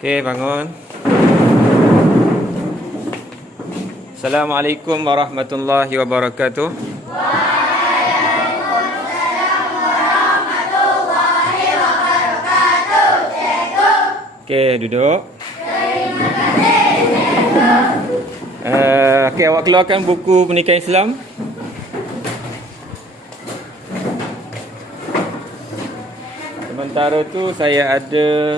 Okey, bangun. Assalamualaikum warahmatullahi wabarakatuh. Waalaikumsalam warahmatullahi wabarakatuh, Cikgu. Okey, duduk. Terima kasih, Cikgu. Okey, awak keluarkan buku Pendidikan Islam. Sementara tu saya ada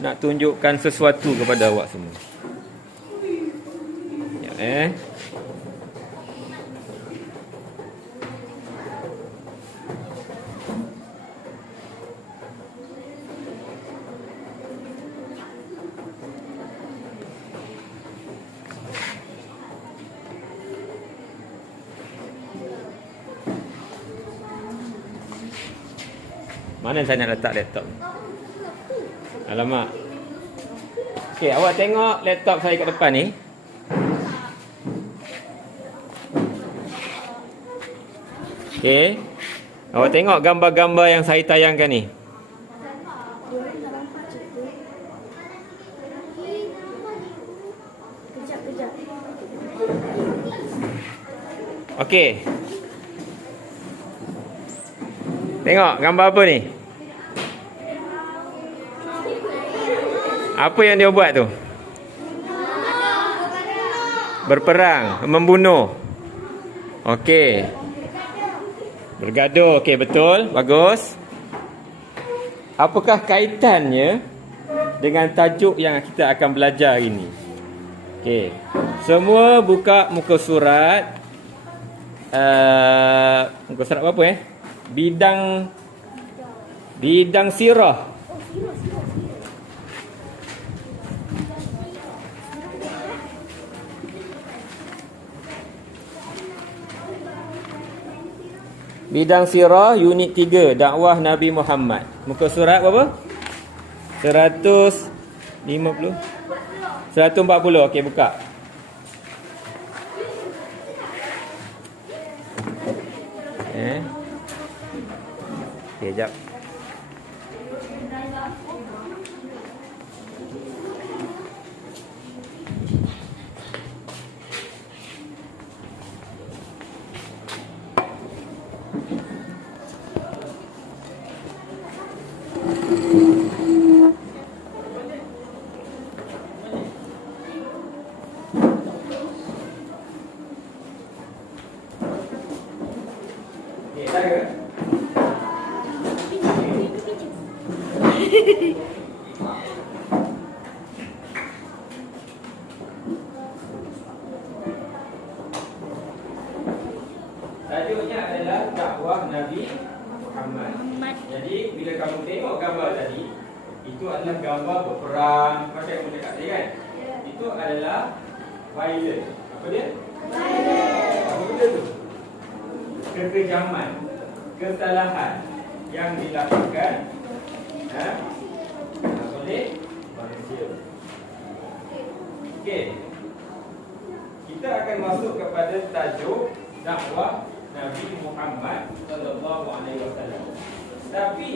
nak tunjukkan sesuatu kepada awak semua. Ya, mana saya nak letak laptop? Alamak. Okey, awak tengok laptop saya kat depan ni. Okey. Awak tengok gambar-gambar yang saya tayangkan ni. Okey. Tengok gambar apa ni? Apa yang dia buat tu? Berperang, membunuh. Okey. Bergaduh, okey, betul, bagus. Apakah kaitannya dengan tajuk yang kita akan belajar hari ini? Okey. Semua buka muka surat. Muka surat apa Bidang sirah. Bidang sirah unit 3 dakwah Nabi Muhammad. Muka surat berapa? 150. 140. Okey, buka. Okey, jap. Tajuknya adalah dakwah Nabi Muhammad. Jadi bila kamu tengok gambar tadi, itu adalah gambar berperang. Macam yang dekat saya kan? Itu adalah violence. Apa dia? Violence. Apa benda tu? Kekejaman, kesalahan yang dilakukan oleh manusia. Okey. Kita akan masuk kepada tajuk dakwah Nabi Muhammad sallallahu alaihi wasallam. Tapi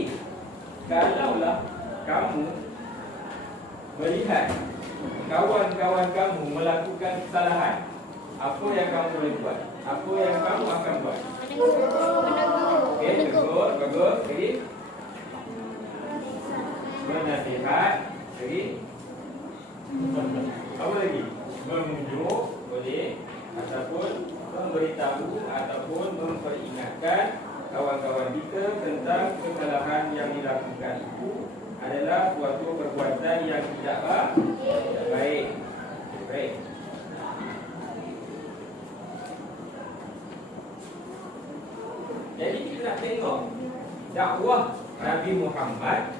kalaulah kamu melihat kawan-kawan kamu melakukan kesalahan, apa yang kamu boleh buat? Apa yang kamu akan buat? Okey, tegur, bagus. Jadi menasihat, jadi apa lagi? Memujuk boleh, ataupun memberitahu ataupun memperingatkan kawan-kawan kita tentang kesalahan yang dilakukan itu adalah suatu perbuatan yang tidak baik. Baik. Jadi kita nak tengok dakwah Nabi Muhammad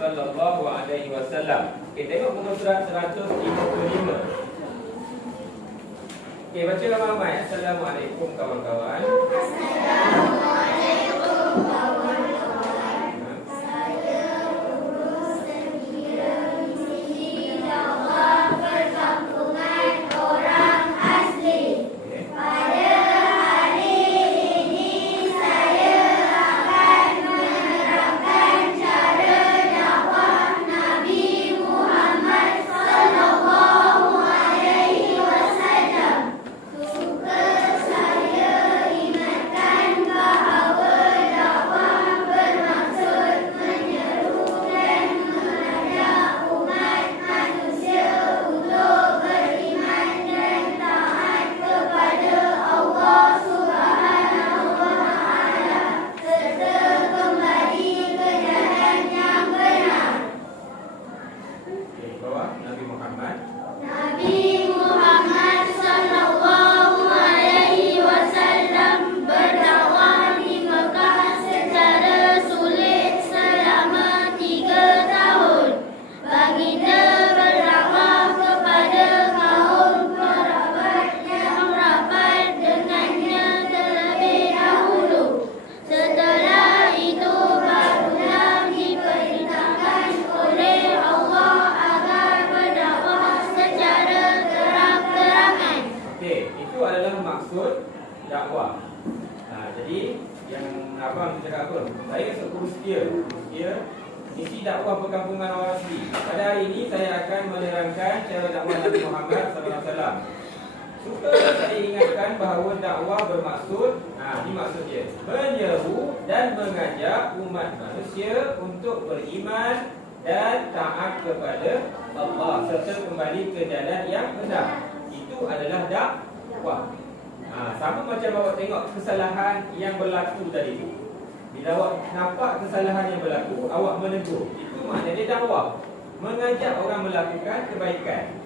sallallahu alaihi wasallam. Okey, tengok muka surat 155. Okey, baca ramai-ramai. Assalamualaikum kawan-kawan. Assalamualaikum kawan-kawan. Saya urus sekira di sini dakwah perkampungan orang asli. Pada hari ini saya akan menerangkan cara dakwah Nabi cakap apa? Saya sekurus dia isi dakwah perkampungan orang asli. Pada hari ini saya akan menerangkan cara dakwah Nabi Muhammad SAW. Suka saya ingatkan bahawa dakwah bermaksud, ini maksud dia, menyeru dan mengajak umat manusia untuk beriman dan taat kepada Allah serta kembali ke jalan yang benar. Itu adalah dakwah. Sama macam awak tengok kesalahan yang berlaku tadi tu. Bila awak nampak kesalahan yang berlaku, awak menegur. Itu maknanya dakwah, mengajak orang melakukan kebaikan.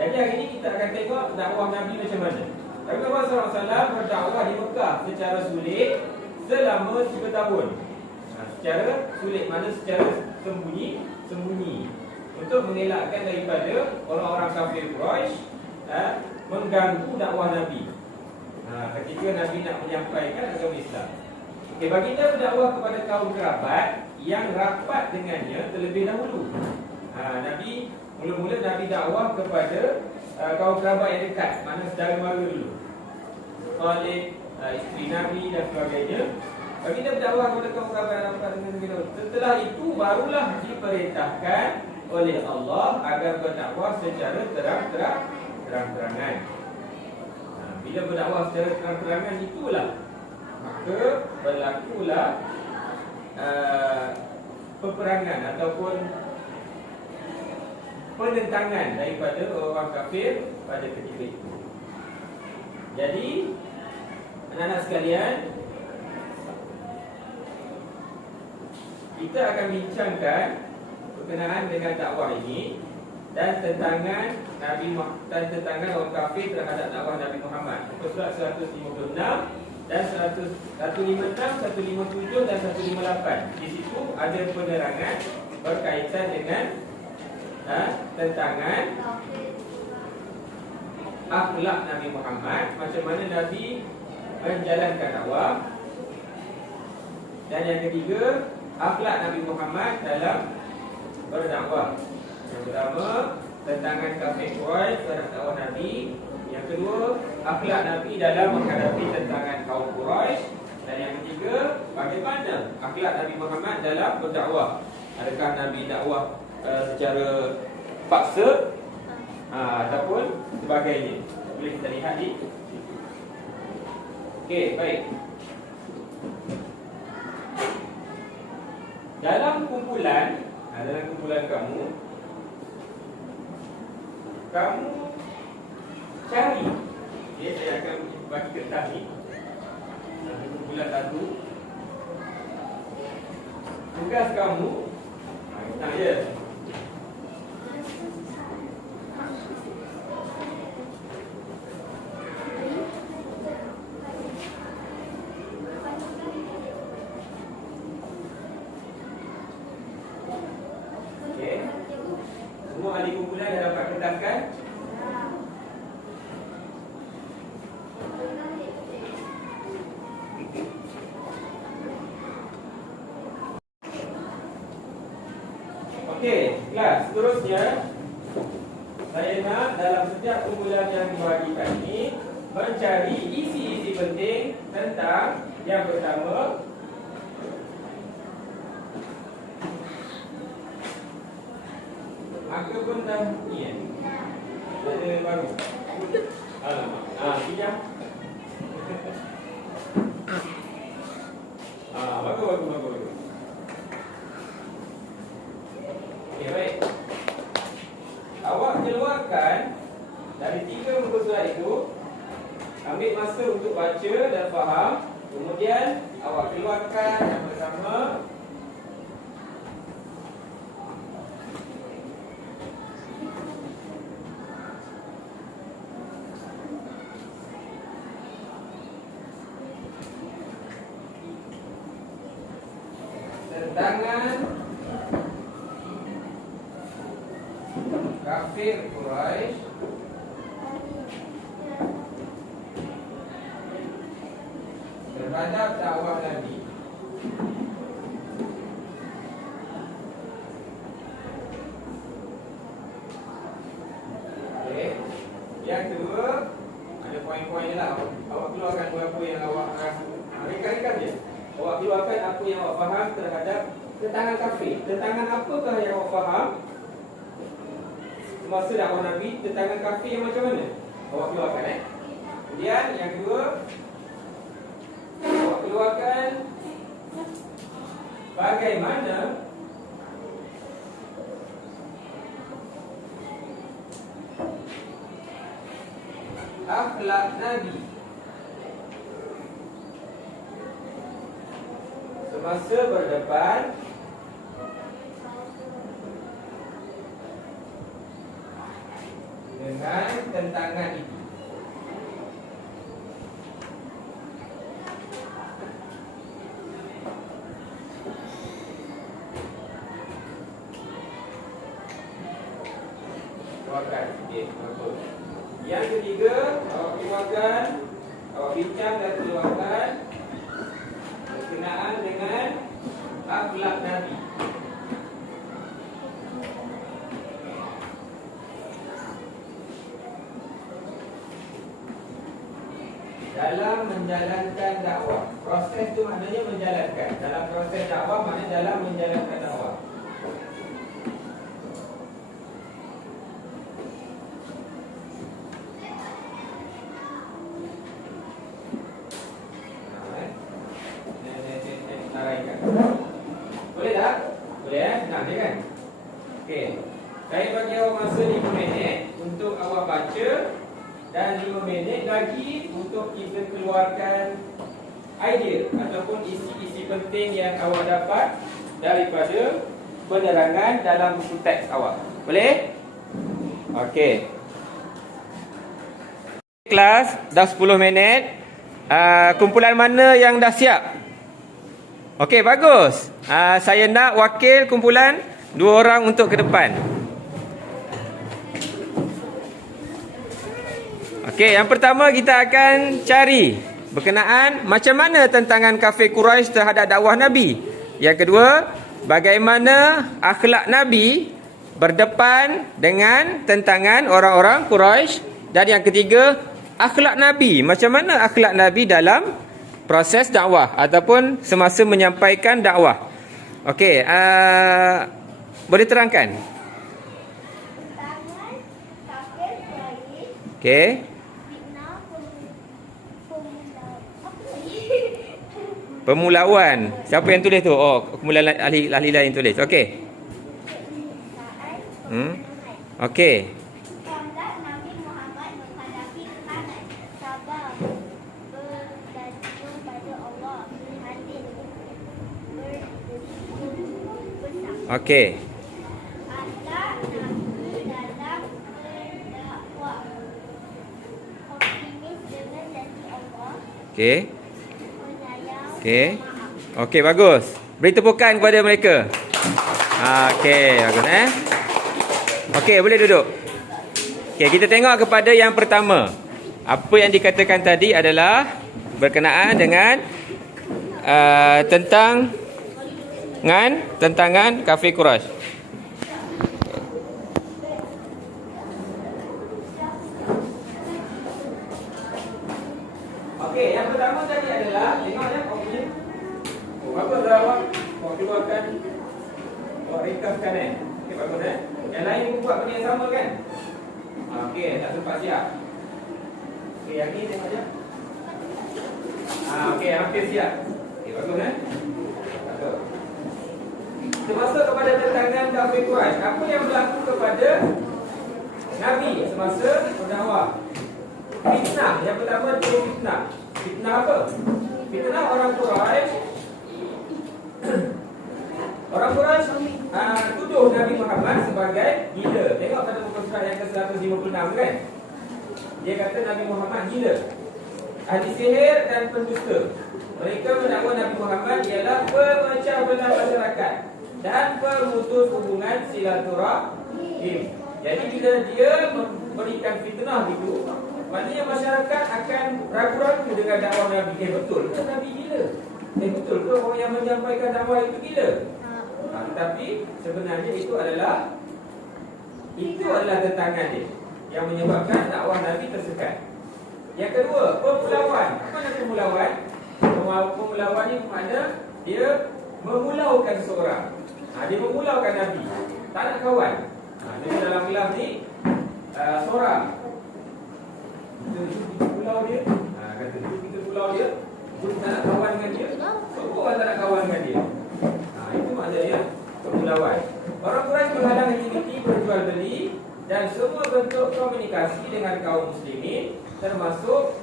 Jadi hari ini kita akan tengok dakwah Nabi macam mana. Nabi Muhammad SAW berdakwah di Mekah secara sulit selama 3 tahun. Secara sulit, mana secara sembunyi untuk mengelakkan daripada orang-orang kafir Quraisy mengganggu dakwah Nabi ketika Nabi nak menyampaikan agama Islam. Baginda berdakwah kepada kaum kerabat yang rapat dengannya terlebih dahulu. Nabi mula-mula Nabi dakwah kepada kaum kerabat yang dekat, mana saudara mara dulu, Khalid, isteri Nabi dan sebagainya. Baginda berdakwah kepada kaum kerabat yang rapat dengan Nabi dahulu. Setelah itu barulah diperintahkan oleh Allah agar berdakwah secara terang-terangan. Bila berdakwah secara terang-terangan itulah maka berlakulah peperangan ataupun penentangan daripada orang kafir pada ketika itu. Jadi anak-anak sekalian, kita akan bincangkan berkenaan dengan dakwah ini dan tentangan orang kafir terhadap dakwah Nabi Muhammad. Surat 156 dan 156, 157 dan 158. Di situ ada penerangan berkaitan dengan tentangan akhlak Nabi Muhammad, macam mana Nabi menjalankan dakwah. Dan yang ketiga, akhlak Nabi Muhammad dalam berdakwah. Yang pertama, tentangan kafir Quraisy terhadap dakwah Nabi. Yang kedua, akhlak Nabi dalam menghadapi tentangan kaum Quraisy. Dan yang ketiga, bagaimana akhlak Nabi Muhammad dalam berdakwah. Adakah Nabi dakwah secara paksa ataupun sebagainya. Boleh kita lihat di situ. Okey, baik. Dalam kumpulan kamu cari. Saya akan bagi kertas ni. Kumpulan satu. Tugas kamu, tak ya. Semua ahli kumpulan dah dapat kertas kan? Okey, kelas seterusnya saya nak dalam setiap kumpulan yang dibagikan ini mencari isi-isi penting tentang yang pertama, angka pun dah ni kan? Ada baru. Alamak. Pinjam. Bagus. Okey, baik. Awak keluarkan dari 3 muka surat itu, ambil masa untuk baca dan faham. Kemudian awak keluarkan yang pertama, tentangan kafir Quraisy terhadap dakwah Nabi. Okey. Yang kedua, ada poin-poin je lah. Awak keluarkan berapa yang awak rasa. Ringkas-ringkas je. awak keluarkan apa yang awak faham terhadap tentangan kafir. Tentangan apakah yang awak faham semasa dakwah Nabi? Tentangan kafir yang macam mana? Awak keluarkan Kemudian yang kedua, awak keluarkan bagaimana akhlak Nabi semasa berdepan dengan tentangan itu. Keluarkan sikit. Yang ketiga, awak keluarkan, awak bincang dan keluarkan berkenaan dengan akhlak Nabi. Dalam menjalankan dakwah. Proses itu maknanya menjalankan. Dalam proses dakwah maknanya dalam menjalankan dakwah. Boleh tak? Boleh Senang je kan? Okey. Saya bagi awak masa 5 minit untuk awak baca dan 5 minit lagi untuk kita keluarkan idea ataupun isi-isi penting yang awak dapat daripada penerangan dalam buku teks awak. Boleh? Okey. Kelas dah 10 minit. Kumpulan mana yang dah siap? Okey, bagus. Saya nak wakil kumpulan 2 orang untuk ke depan. Okey, yang pertama kita akan cari berkenaan macam mana tentangan kafir Quraisy terhadap dakwah Nabi. Yang kedua, bagaimana akhlak Nabi berdepan dengan tentangan orang-orang Quraisy. Dan yang ketiga, akhlak Nabi. Macam mana akhlak Nabi dalam proses dakwah ataupun semasa menyampaikan dakwah. Okey, boleh terangkan? Tangan kafir Quraisy. Okey. Fitnah Pemulauan. Siapa yang tulis tu? Oh, kumpulan ahli lain tulis. Okey. Okey. Contoh Nabi Muhammad menghadapi tekanan, sabar, bergantung pada Allah, berhati, bersama. Okey. Akhlak Nabi dalam berdakwah, optimis dengan janji Allah, Okey. penyayang, Okey. maaf. Okey, bagus. Beri tepukan kepada mereka. Okey, bagus Okey, boleh duduk. Okey, kita tengok kepada yang pertama. Apa yang dikatakan tadi adalah berkenaan dengan tentangan kafir Quraisy. Okey, yang pertama tadi adalah tengok okey. Bagus dah awak. Awak keluarkan. Awak ringkaskan Okey, bagus Yang lain pun buat benda yang sama kan? Okey, tak sempat siap. Okey, yang ni tengok je. Okey, hampir siap. Okey, bagus Bagus. Kita masuk kepada tentangan kafir Quraisy. Apa yang berlaku kepada Nabi semasa berdakwah? Fitnah. Yang pertama dia fitnah. Fitnah apa? Fitnah orang Quraisy. Orang Quraisy tuduh Nabi Muhammad sebagai gila. Tengok pada muka surat yang ke-156 kan? Dia kata Nabi Muhammad gila, ahli sihir dan pendusta. Mereka mendakwa Nabi Muhammad ialah pemecah belah masyarakat dan pemutus hubungan silaturahim. Jadi bila dia memberikan fitnah itu, maknanya masyarakat akan ragu-ragu dengan dakwah Nabi. Betul ke Nabi gila? Betul ke orang yang menyampaikan dakwah itu gila? Tetapi sebenarnya itu adalah tentangan dia yang menyebabkan dakwah Nabi tersekat. Yang kedua, pemulauan. Apa maksud pemulauan? Pemulauan ni makna dia memulaukan seseorang. Dia memulaukan Nabi. Tak nak kawan. Dia dalam kelas ni seorang. Kita pulau dia. Kata kita pulau dia. Kita tak nak kawan dengan dia. Semua orang tak nak kawan dengan dia. Itu maknanya pemulauan. Orang Quraisy menghalang aktiviti berjual beli dan semua bentuk komunikasi dengan kaum muslimin termasuk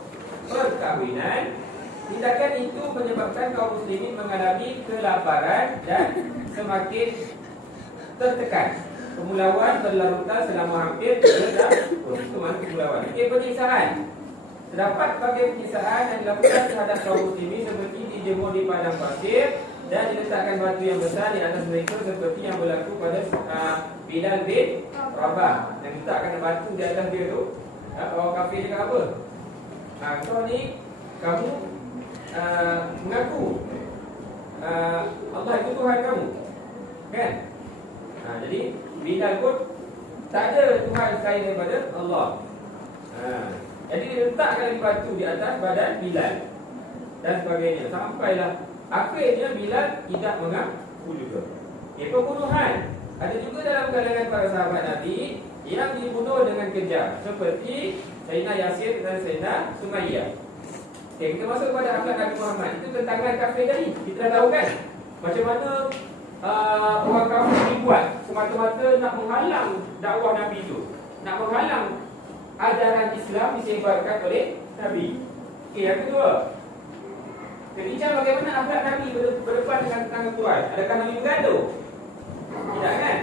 perkahwinan. Tindakan itu menyebabkan kaum muslimin mengalami kelaparan dan semakin tertekan. Pemulauan berlarutan selama hampir 3 tahun. Itu makna pemulauan. Penyiksaan. Terdapat bagai penyiksaan yang dilakukan terhadap kaum muslimin seperti dijemur di padang pasir dan diletakkan batu yang besar di atas mereka seperti yang berlaku pada Bilal bin Rabah. Yang letakkan batu di atas dia tu. Orang kafir cakap apa? Kau ni, kamu mengaku Allah itu Tuhan kamu, kan? Jadi Bilal pun tak ada Tuhan selain daripada Allah. Jadi dia letakkan batu di atas badan Bilal dan sebagainya. Sampailah akhirnya Bilal tidak mengaku juga. Pembunuhan. Ada juga dalam kalangan para sahabat Nabi yang dibunuh dengan kejam, seperti Sayyidina Yasir dan Sayyidina Sumayyah. Kita masuk kepada akhlak Nabi Muhammad. Itu tentangan kafir tadi. Kita dah tahu kan macam mana orang kafir dibuat semata-mata nak menghalang dakwah Nabi itu, nak menghalang ajaran Islam disebarkan oleh Nabi. Yang kedua, kebijakan bagaimana akhlak Nabi berdepan dengan tetangga Quraisy. Adakah Nabi bergaduh? Tidak kan?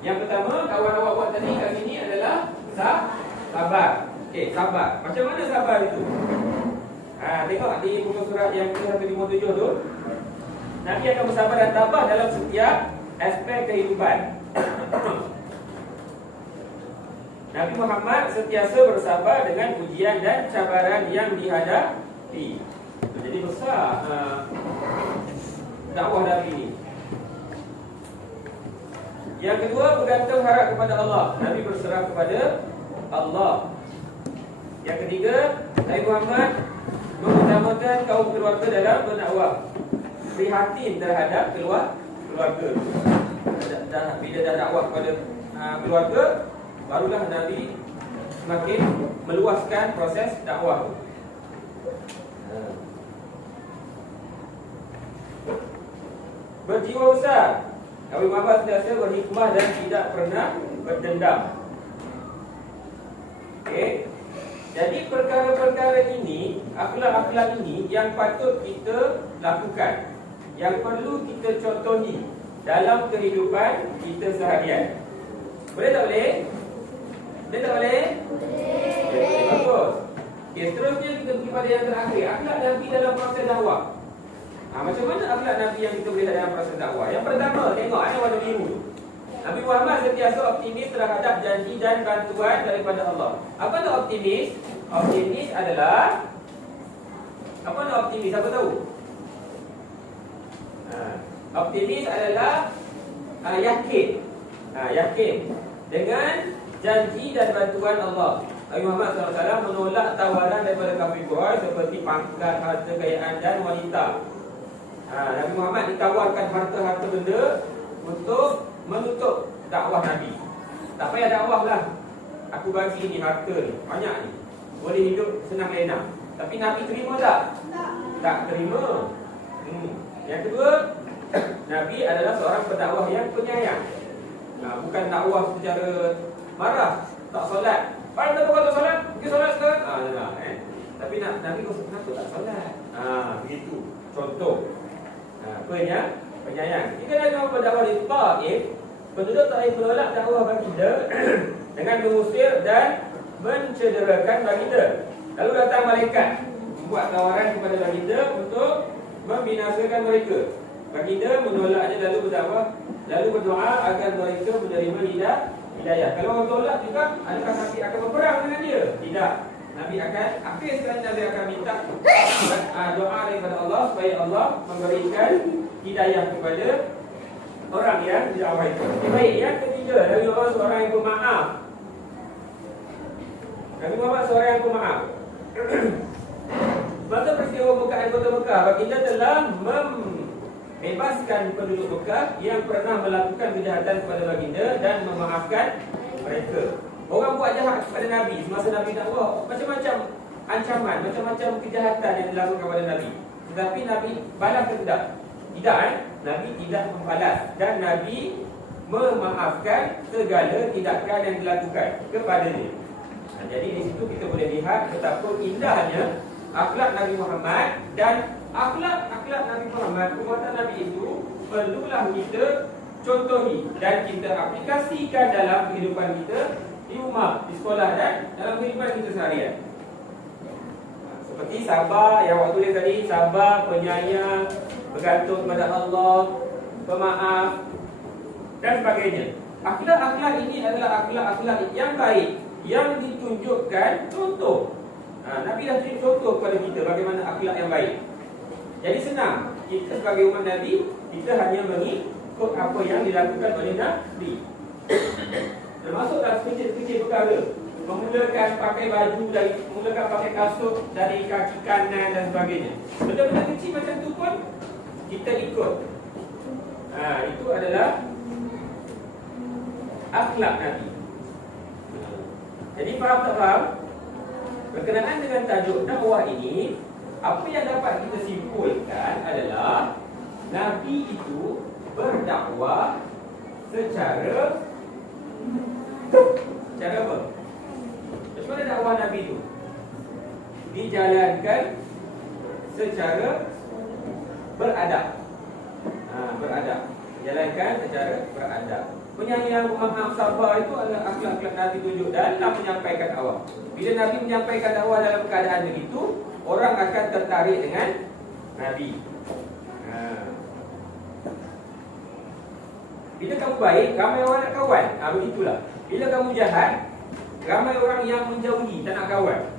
Yang pertama, kawan awak buat tadi kat sini adalah sabar. Sabar. Macam mana sabar itu? Tengok di muka surat yang ke-157 tu. Nabi akan bersabar dan tabah dalam setiap aspek kehidupan. Nabi Muhammad sentiasa bersabar dengan ujian dan cabaran yang dihadapi. Jadi besar dakwah Nabi ini. Yang kedua, bergantung harap kepada Allah. Nabi berserah kepada Allah. Yang ketiga, Nabi Muhammad mengutamakan kaum keluarga dalam berdakwah. Prihatin terhadap keluarga. Bila dah dakwah kepada keluarga, barulah Nabi semakin meluaskan proses dakwah tu. Berjiwa besar. Nabi Muhammad sentiasa berhikmah dan tidak pernah berdendam. Jadi perkara-perkara ini, akhlak-akhlak ini yang patut kita lakukan, yang perlu kita contohi dalam kehidupan kita seharian. Boleh tak boleh? Boleh tak boleh? Boleh. Bagus. Seterusnya kita pergi pada yang terakhir, akhlak Nabi dalam proses dakwah. Macam mana akhlak Nabi yang kita boleh lihat dalam proses dakwah? Yang pertama, tengok ada warna biru. Nabi Muhammad sentiasa optimis terhadap janji dan bantuan daripada Allah. Apa tu optimis? Optimis adalah apa tu optimis? Siapa tahu? Optimis adalah yakin. Yakin dengan janji dan bantuan Allah. Nabi Muhammad SAW menolak tawaran daripada kafir Quraisy seperti pangkat, harta kekayaan dan wanita. Nabi Muhammad ditawarkan harta-harta benda untuk menutup dakwah Nabi. Tak payah dakwah lah, aku bagi ni harta ni, banyak ni, boleh hidup senang enak. Tapi Nabi terima tak? Tak terima. Yang kedua, Nabi adalah seorang pendakwah yang penyayang. Bukan dakwah secara marah, tak solat. Kenapa kau tak solat? Pergi solat sekarang. Tapi Nabi kau kenapa tak solat? Begitu. Contoh. Penyayang. Jika Nabi berdakwah di Taif, penduduk Taif menolak dakwah baginda dengan mengusir dan mencederakan baginda. Lalu datang malaikat membuat tawaran kepada baginda untuk membinasakan mereka. Baginda menolaknya lalu berdakwah, lalu berdoa agar mereka menerima hidayah. Kalau orang tolak juga, adakah Nabi akan berperang dengan dia? Tidak. Nabi akan, akhir sekali Nabi akan minta doa daripada Allah supaya Allah memberikan hidayah kepada orang yang dakwah itu. Baik, yang ketiga, Nabi Muhammad seorang yang pemaaf. Nabi Muhammad seorang yang pemaaf. Maka peristiwa bukaan kota Mekah, baginda telah membebaskan penduduk Mekah yang pernah melakukan kejahatan kepada baginda dan memaafkan mereka. Orang buat jahat kepada Nabi semasa Nabi dakwah, macam-macam ancaman, macam-macam kejahatan yang dilakukan kepada Nabi. Tetapi Nabi balas ke tidak? Tidak, Nabi tidak membalas. Dan Nabi memaafkan segala tindakan yang dilakukan kepadanya. Jadi di situ kita boleh lihat betapa indahnya akhlak Nabi Muhammad. Dan akhlak Nabi Muhammad, perbuatan Nabi itu perlulah kita contohi dan kita aplikasikan dalam kehidupan kita di rumah, di sekolah dan dalam kehidupan kita seharian. Seperti sabar, yang waktu dia tadi, sabar, penyayang, bergantung kepada Allah, pemaaf dan sebagainya. Akhlak-akhlak ini adalah akhlak-akhlak yang baik, yang ditunjukkan contoh. Nabi dah tunjuk contoh kepada kita bagaimana akhlak yang baik. Jadi senang, kita sebagai umat Nabi, kita hanya mengikut apa yang dilakukan oleh Nabi. Termasuk dalam sekecil-sekecil perkara, memulakan pakai baju dari, memulakan pakai kasut dari kaki kanan dan sebagainya. Benda-benda kecil macam tu pun kita ikut. Itu adalah akhlak Nabi. Jadi faham tak faham? Berkenaan dengan tajuk dakwah ini, apa yang dapat kita simpulkan adalah Nabi itu berdakwah secara apa? Macam mana dakwah Nabi itu? Dijalankan secara beradab. Beradab. Dijalankan secara beradab. Penyayang, pemaaf, sabar itu adalah akhlak-akhlak Nabi tunjuk dalam menyampaikan dakwah. Bila Nabi menyampaikan dakwah dalam keadaan begitu, orang akan tertarik dengan Nabi. Bila kamu baik, ramai orang nak kawan. Begitulah. Bila kamu jahat, ramai orang yang menjauhi, tak nak kawan.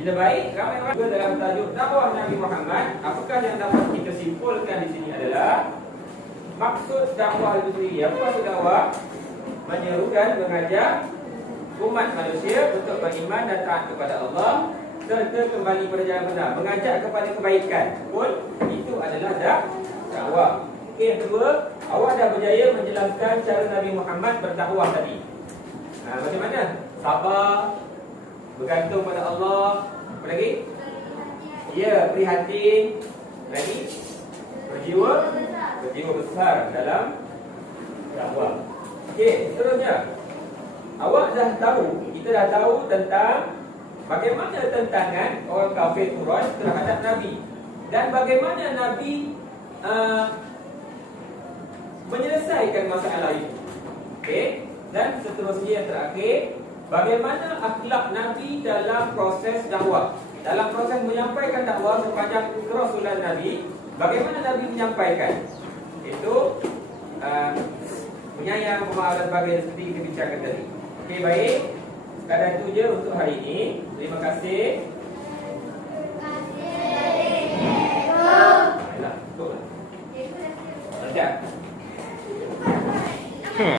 Bila baik, ramai orang. Dalam tajuk dakwah Nabi Muhammad, apakah yang dapat kita simpulkan di sini adalah maksud dakwah itu sendiri. Apa maksud dakwah? Menyeru dan mengajak umat manusia untuk beriman dan taat kepada Allah serta kembali pada jalan benar, mengajak kepada kebaikan pun itu adalah dakwah. Okey, yang kedua, awak dah berjaya menjelaskan cara Nabi Muhammad berdakwah tadi. Macam mana? Sabar, bergantung pada Allah. Apa lagi? Ya, prihatin. Lagi? Berjiwa besar dalam dakwah. Okey, seterusnya, awak dah tahu, kita dah tahu tentang bagaimana tentangan orang kafir Quraisy terhadap Nabi dan bagaimana Nabi menyelesaikan masalah itu. Okey, dan seterusnya yang terakhir, bagaimana akhlak Nabi dalam proses dakwah, dalam proses menyampaikan dakwah sepanjang kerasulan Nabi. Bagaimana Nabi menyampaikan? Itu penyayang, pemaaf dan sebagainya seperti kita bincangkan tadi. Okey, baik. Sekadar itu je untuk hari ini. Terima kasih.